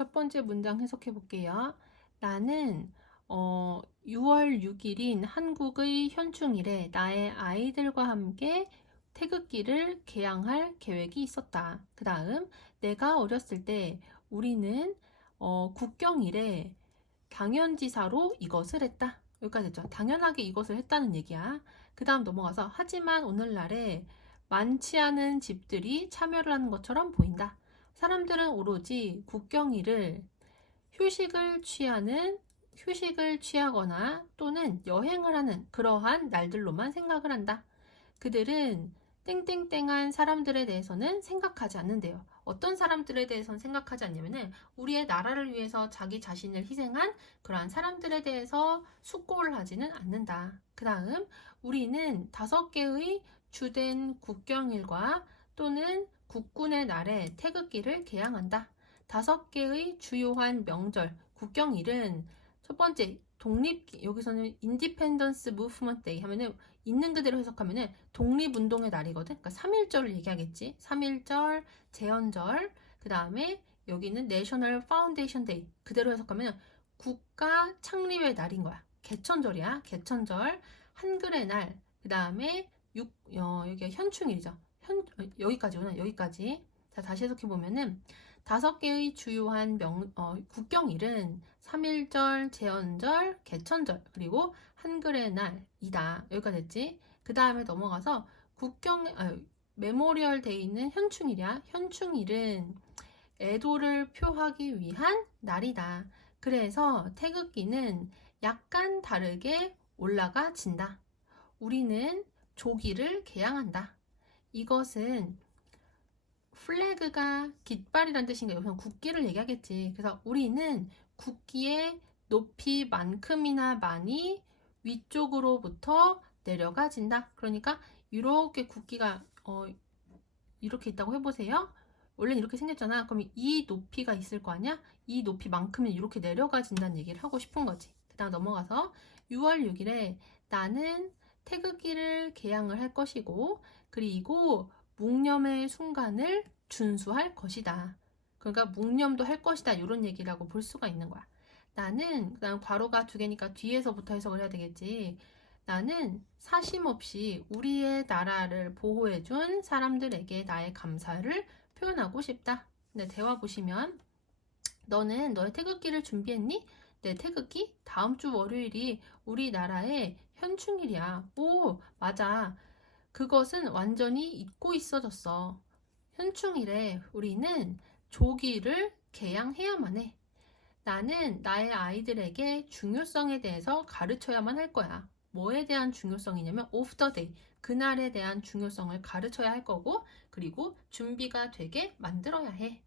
첫 번째 문장 해석해 볼게요. 나는 어, 6월 6일인 한국의 현충일에 나의 아이들과 함께 태극기를 개양할 계획이 있었다. 그 다음, 내가 어렸을 때 우리는 어, 국경일에 당연지사로 이것을 했다. 여기까지 했죠. 당연하게 이것을 했다는 얘기야. 그 다음 넘어가서 하지만 오늘날에 많지 않은 집들이 참여를 하는 것처럼 보인다. 사람들은 오로지 국경일을 휴식을 취하는 휴식을 취하거나 또는 여행을 하는 그러한 날들로만 생각을 한다. 그들은 땡땡땡한 사람들에 대해서는 생각하지 않는데요. 어떤 사람들에 대해서는 생각하지 않냐면은 우리의 나라를 위해서 자기 자신을 희생한 그러한 사람들에 대해서 숙고를 하지는 않는다. 그 다음, 우리는 다섯 개의 주된 국경일과 또는 국군의 날에 태극기를 개양한다. 다섯 개의 주요한 명절, 국경일은 첫 번째 독립 여기서는 인디펜던스 무브먼트 데이 하면은 있는 그대로 해석하면은 독립 운동의 날이거든. 그러니까 3.1절을 얘기하겠지. 3.1절, 제헌절, 그 다음에 여기는 내셔널 파운데이션 데이 그대로 해석하면 국가 창립의 날인 거야. 개천절이야. 개천절, 한글의 날, 그 다음에 육, 어, 여기가 현충일이죠. 현, 어, 여기까지구나. 여기까지. 자, 다시 해석해 보면은 다섯 개의 주요한 명, 어, 국경일은 3.1절, 제헌절, 개천절, 그리고 한글의 날이다. 여기까지 됐지? 그 다음에 넘어가서 국경, 아, 메모리얼 돼 있는 현충일이야. 현충일은 애도를 표하기 위한 날이다. 그래서 태극기는 약간 다르게 올라가 진다. 우리는 조기를 개양한다. 이것은 플래그가 깃발이란 뜻인가 여기서 국기를 얘기하겠지. 그래서 우리는 국기의 높이만큼이나 많이 위쪽으로부터 내려가진다. 그러니까 이렇게 국기가 어, 이렇게 있다고 해보세요. 원래 이렇게 생겼잖아. 그럼 이 높이가 있을 거 아니야? 이 높이만큼은 이렇게 내려가진다는 얘기를 하고 싶은 거지. 그 다음 넘어가서 6월 6일에 나는 태극기를 개양을 할 것이고 그리고 묵념의 순간을 준수할 것이다. 그러니까 묵념도 할 것이다. 이런 얘기라고 볼 수가 있는 거야. 나는 그다음 괄호가 두 개니까 뒤에서부터 해석을 해야 되겠지. 나는 사심 없이 우리의 나라를 보호해준 사람들에게 나의 감사를 표현하고 싶다. 네, 대화 보시면 너는 너의 태극기를 준비했니? 내 태극기 다음 주 월요일이 우리나라의 현충일이야. 오, 맞아. 그것은 완전히 잊고 있어졌어. 현충일에 우리는 조기를 개양해야만 해. 나는 나의 아이들에게 중요성에 대해서 가르쳐야만 할 거야. 뭐에 대한 중요성이냐면 of the day. 그날에 대한 중요성을 가르쳐야 할 거고 그리고 준비가 되게 만들어야 해.